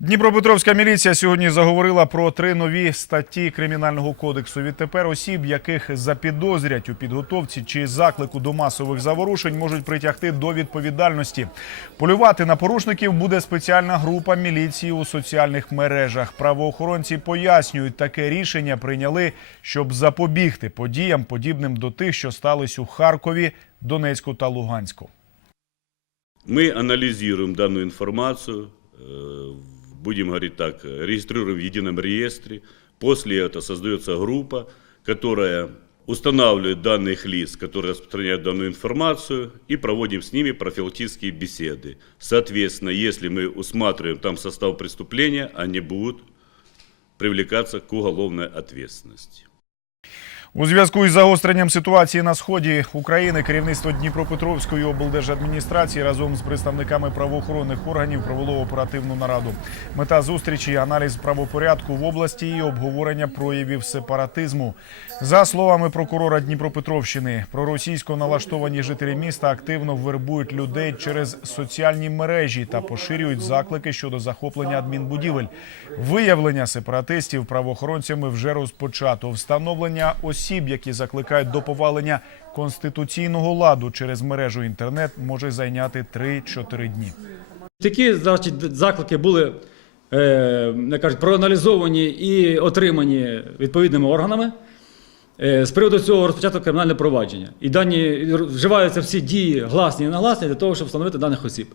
Дніпропетровська міліція сьогодні заговорила про три нові статті кримінального кодексу. Відтепер осіб, яких запідозрять у підготовці чи заклику до масових заворушень, можуть притягти до відповідальності. Полювати на порушників буде спеціальна група міліції у соціальних мережах. Правоохоронці пояснюють, таке рішення прийняли, щоб запобігти подіям, подібним до тих, що стались у Харкові, Донецьку та Луганську. Мы анализируем данную информацию, э, будем говорить так, регистрируем в едином реестре. После этого создается группа, которая устанавливает данных лиц, которые распространяют данную информацию, и проводим с ними профилактические беседы. Соответственно, если мы усматриваем там состав преступления, они будут привлекаться к уголовной ответственности. У зв'язку із загостренням ситуації на сході України керівництво Дніпропетровської облдержадміністрації разом з представниками правоохоронних органів провело оперативну нараду. Мета зустрічі аналіз правопорядку в області і обговорення проявів сепаратизму. За словами прокурора Дніпропетровщини, проросійсько налаштовані жителі міста активно вербують людей через соціальні мережі та поширюють заклики щодо захоплення адмінбудівель. Виявлення сепаратистів правоохоронцями вже розпочато. Встановлення осіб, які закликають до повалення конституційного ладу через мережу інтернет, може зайняти 3-4 дні. Такі значить, заклики були е, кажуть, проаналізовані і отримані відповідними органами. Е, з приводу цього розпочато кримінальне провадження. І дані вживаються всі дії гласні і негласні для того, щоб встановити даних осіб.